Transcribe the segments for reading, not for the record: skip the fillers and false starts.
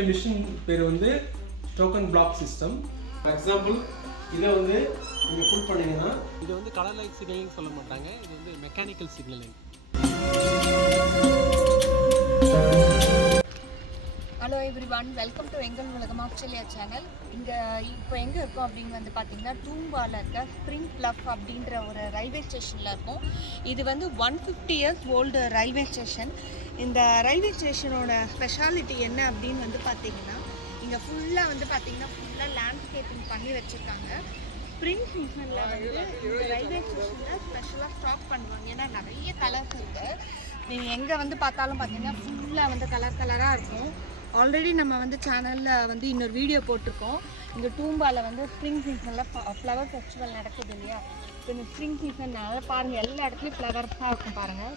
ரெண்டு மிஷின் பேர் வந்து token black system. For example இதை வந்து நீங்கள் புல் பண்ணிங்கன்னா இது வந்து கலர் லைட் சிக்னலிங் சொல்ல மாட்டாங்க, இது வந்து mechanical signalling. Hello everyone, welcome to எங்கள் உலகம் ஆஸ்திரேலியா சேனல். இங்கே இப்போ எங்கே இருக்கோம் அப்படின்னு வந்து பார்த்திங்கன்னா டூம்பாவில் இருக்க ஸ்ப்ரிங் பிளஃப் அப்படின்ற ஒரு ரயில்வே ஸ்டேஷனில் இருக்கும். இது வந்து 150 இயர்ஸ் ஓல்டு ரயில்வே ஸ்டேஷன். இந்த ரயில்வே ஸ்டேஷனோட ஸ்பெஷாலிட்டி என்ன அப்படின்னு வந்து பார்த்திங்கன்னா இங்கே ஃபுல்லாக வந்து பார்த்திங்கன்னா ஃபுல்லாக லேண்ட்ஸ்கேப்பிங் பண்ணி வச்சுருக்காங்க. ஸ்ப்ரிங் சீசனில் வந்து இந்த ரயில்வே ஸ்டேஷனில் ஸ்பெஷலாக ஸ்டாக் பண்ணுவாங்க. ஏன்னா நிறைய கலர்ஸ் இருக்குது. நீங்கள் எங்கே வந்து பார்த்தாலும் பார்த்திங்கன்னா ஃபுல்லாக வந்து கலராக இருக்கும். ஆல்ரெடி நம்ம வந்து சேனலில் வந்து இன்னொரு வீடியோ போட்டிருக்கோம். இங்கே டூம்பாவில் வந்து ஸ்ப்ரிங் சீசனில் ஃப்ளவர் ஃபெஸ்டிவல் நடக்குது இல்லையா? இப்போ இந்த ஸ்ப்ரிங் சீசன்னால பாருங்கள் எல்லா இடத்துலையும் ஃப்ளவர்ஸாக இருக்கும் பாருங்கள்.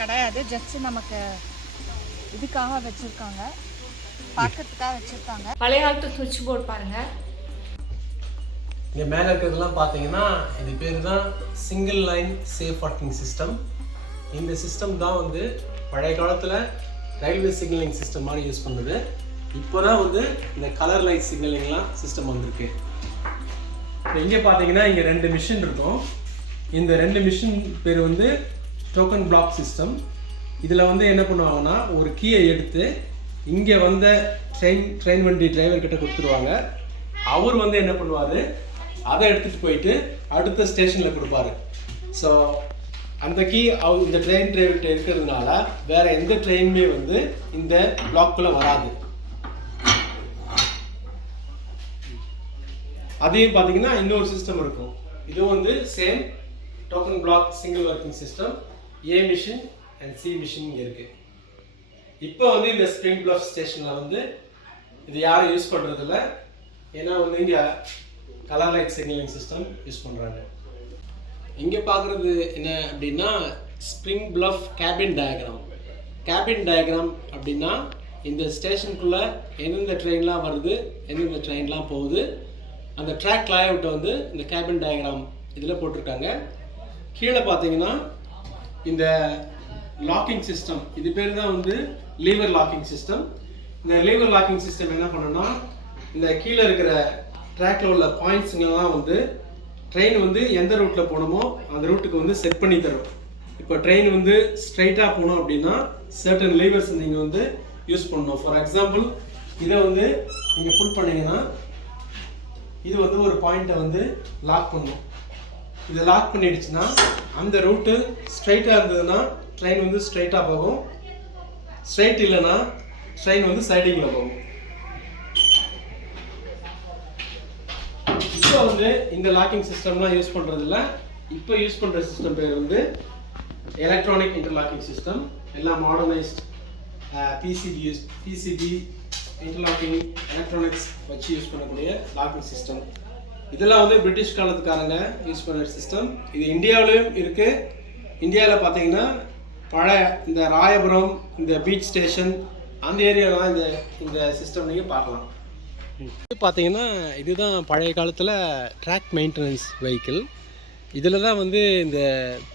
கிடையாது, ஜஸ்ட் நமக்கு இதுக்காக வச்சுருக்காங்க, பார்க்கறதுக்காக வச்சுருக்காங்க. பழைய காலத்து சுவிட்ச் போர்டு பாருங்கள். இங்கே மேலே இருக்கிறதுலாம் பார்த்தீங்கன்னா இது பேர் தான் single line safe working system. இந்த சிஸ்டம் தான் வந்து பழைய காலத்தில் ரயில்வே சிக்னலிங் சிஸ்டம் மாதிரி யூஸ் பண்ணுது. இப்போ தான் வந்து இந்த கலர் லைட் சிக்னலிங்லாம் சிஸ்டம் வந்திருக்கு. இங்கே பார்த்தீங்கன்னா இங்கே ரெண்டு மிஷின் இருக்கும். இந்த ரெண்டு மிஷின் பேர் வந்து டோக்கன் பிளாக் சிஸ்டம். இதில் வந்து என்ன பண்ணுவாங்கன்னா ஒரு கீயை எடுத்து இங்கே வந்த ட்ரெயின் வண்டி டிரைவர்கிட்ட கொடுத்துருவாங்க. அவர் வந்து என்ன பண்ணுவார், அதை எடுத்துகிட்டு போயிட்டு அடுத்த ஸ்டேஷனில் கொடுப்பாரு. ஸோ அந்த கீ இந்த ட்ரெயின் டிரைவர்கிட்ட இருக்கிறதுனால வேறு எந்த ட்ரெயினுமே வந்து இந்த பிளாக்குள்ளே வராது. அதையும் பார்த்தீங்கன்னா இன்னொரு சிஸ்டம் இருக்கும். இதுவும் வந்து same token block single working system. A machine and C machine இங்கே இருக்குது. இப்போ வந்து இந்த ஸ்ப்ரிங் பிளஃப் ஸ்டேஷனில் வந்து இது யாரும் யூஸ் பண்ணுறதில்ல. ஏன்னா வந்து இங்கே colour light signalling system use பண்ணுறாங்க. இங்கே பார்க்குறது என்ன அப்படின்னா spring bluff cabin diagram. Cabin diagram அப்படின்னா இந்த ஸ்டேஷனுக்குள்ளே எந்தெந்த ட்ரெயின்லாம் வருது, எந்தெந்த ட்ரெயின்லாம் போகுது, அந்த ட்ராக் லேஅவுட்டை வந்து இந்த கேபின் டயக்ராம் இதில் போட்டிருக்காங்க. கீழே பார்த்தீங்கன்னா இந்த லாக்கிங் சிஸ்டம், இது பேர் தான் வந்து லீவர் லாக்கிங் சிஸ்டம். இந்த லீவர் லாக்கிங் சிஸ்டம் என்ன பண்ணுன்னா இந்த கீழே இருக்கிற ட்ராக்ல உள்ள பாயிண்ட்ஸுங்கெல்லாம் வந்து ட்ரெயின் வந்து எந்த ரூட்டில் போகணுமோ அந்த ரூட்டுக்கு வந்து செட் பண்ணி தரும். இப்போ ட்ரெயின் வந்து ஸ்ட்ரைட்டாக போகணும் அப்படின்னா சர்டன் லீவர்ஸ் நீங்கள் வந்து யூஸ் பண்ணணும். ஃபார் எக்ஸாம்பிள் இதை வந்து நீங்கள் புல் பண்ணிங்கன்னா இது வந்து ஒரு பாயிண்ட்டை வந்து லாக் பண்ணணும். இதை லாக் பண்ணிடுச்சுன்னா அந்த ரூட்டு ஸ்ட்ரைட்டாக இருந்ததுன்னா ட்ரெயின் வந்து ஸ்ட்ரைட்டாக போகும், ஸ்ட்ரைட் இல்லைன்னா ட்ரெயின் வந்து சைடிங்கில் போகும். இப்போ வந்து இந்த லாக்கிங் சிஸ்டம்லாம் யூஸ் பண்ணுறதில்ல. இப்போ யூஸ் பண்ணுற சிஸ்டம் பேர் வந்து எலக்ட்ரானிக் இன்டர்லாக்கிங் சிஸ்டம். எல்லாம் மாடர்னைஸ்ட் பிசிபி இன்டர்லாக்கிங் எலக்ட்ரானிக்ஸ் வச்சு யூஸ் பண்ணக்கூடிய லாக்கிங் சிஸ்டம். இதெல்லாம் வந்து பிரிட்டிஷ் காலத்துக்காரங்க யூஸ் பண்ணுற சிஸ்டம். இது இந்தியாவிலையும் இருக்குது. இந்தியாவில் பார்த்தீங்கன்னா பழைய இந்த ராயபுரம், இந்த பீச் ஸ்டேஷன் அந்த ஏரியாலாம் இந்த சிஸ்டம் நீங்கள் பார்க்கலாம். இது பார்த்தீங்கன்னா இதுதான் பழைய காலத்தில் ட்ராக் மெயின்டெனன்ஸ் வெஹிக்கிள். இதில் தான் வந்து இந்த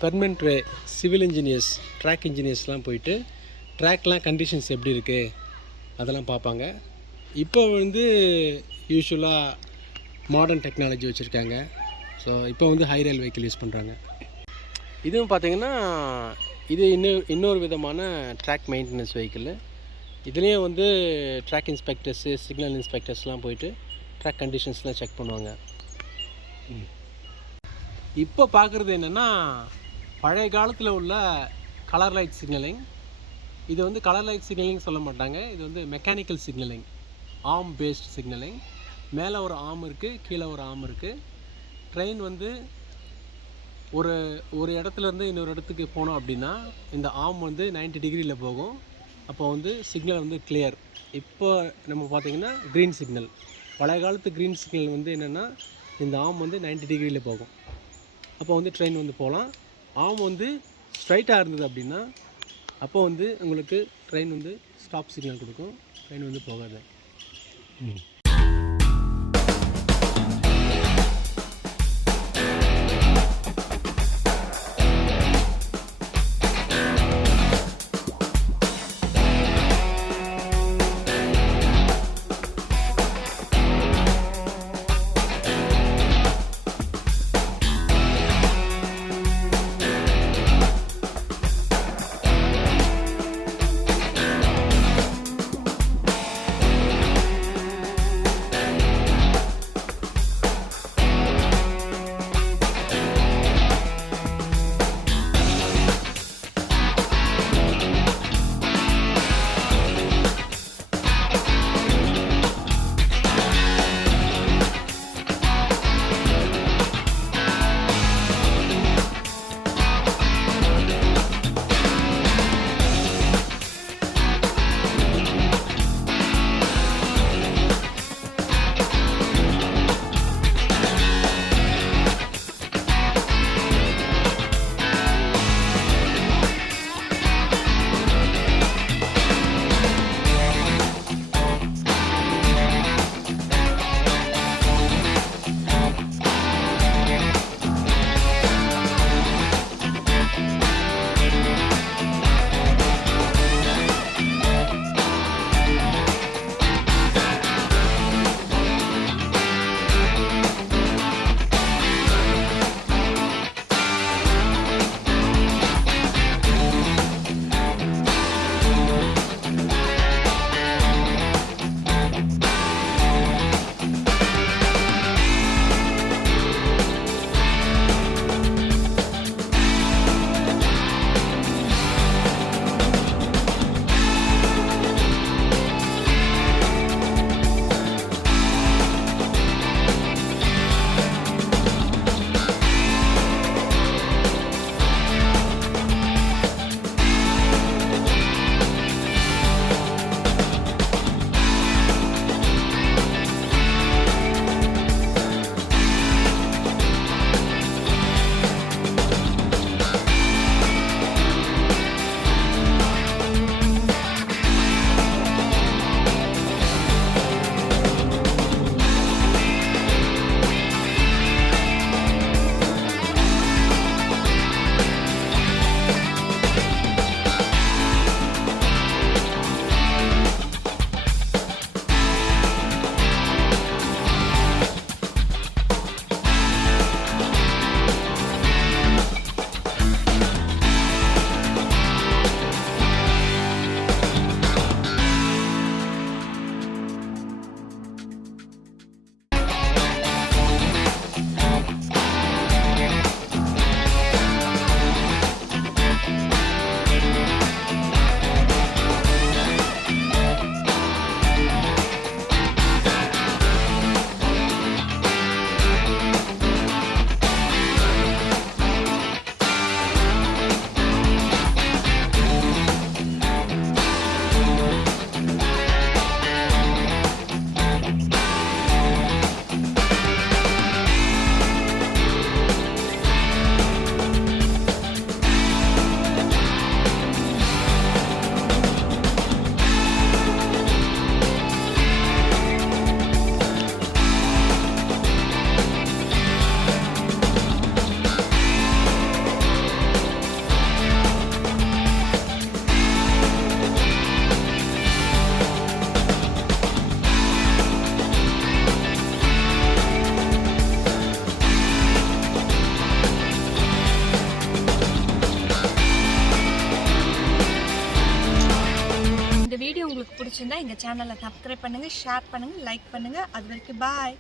பெர்மனெண்ட் வே சிவில் இன்ஜினியர்ஸ், ட்ராக் இன்ஜினியர்ஸ்லாம் போயிட்டு ட்ராக்லாம் கண்டிஷன்ஸ் எப்படி இருக்குது அதெல்லாம் பார்ப்பாங்க. இப்போ வந்து யூஸ்வலாக மாடர்ன் டெக்னாலஜி வச்சுருக்காங்க. ஸோ இப்போ வந்து ஹை ரயில் வெஹிக்கிள் யூஸ் பண்ணுறாங்க. இதுவும் பார்த்திங்கன்னா இது இன்னொரு விதமான ட்ராக் மெயின்டெனன்ஸ் வெஹிக்கிள். இதுலேயே வந்து ட்ராக் இன்ஸ்பெக்டர்ஸு சிக்னல் இன்ஸ்பெக்டர்ஸ்லாம் போயிட்டு ட்ராக் கண்டிஷன்ஸ்லாம் செக் பண்ணுவாங்க. இப்போ பார்க்குறது என்னென்னா பழைய காலத்தில் உள்ள கலர் லைட் சிக்னலிங். இது வந்து கலர் லைட் சிக்னலிங் சொல்ல மாட்டாங்க, இது வந்து mechanical signalling, arm based signalling. மேலே ஒரு ஆர்ம் இருக்குது, கீழே ஒரு ஆர்ம் இருக்குது. ட்ரெயின் வந்து ஒரு இடத்துலேருந்து இன்னொரு இடத்துக்கு போனோம் அப்படின்னா இந்த ஆர்ம் வந்து 90 டிகிரியில் போகும். அப்போ வந்து சிக்னல் வந்து கிளியர். இப்போ நம்ம பார்த்திங்கன்னா க்ரீன் சிக்னல். பழைய காலத்து க்ரீன் சிக்னல் வந்து என்னென்னா இந்த ஆர்ம் வந்து 90 டிகிரியில் போகும். அப்போ வந்து ட்ரெயின் வந்து போகலாம். ஆர்ம் வந்து ஸ்ட்ரைட்டாக இருந்தது அப்படின்னா அப்போ வந்து உங்களுக்கு ட்ரெயின் வந்து ஸ்டாப் சிக்னல் கொடுக்கும், ட்ரெயின் வந்து போகாது. பிடிச்சிருந்தா எங்கள் சேனலை சப்ஸ்கிரைப் பண்ணுங்கள், ஷேர் பண்ணுங்கள், லைக் பண்ணுங்கள். அது வரைக்கும் பாய்.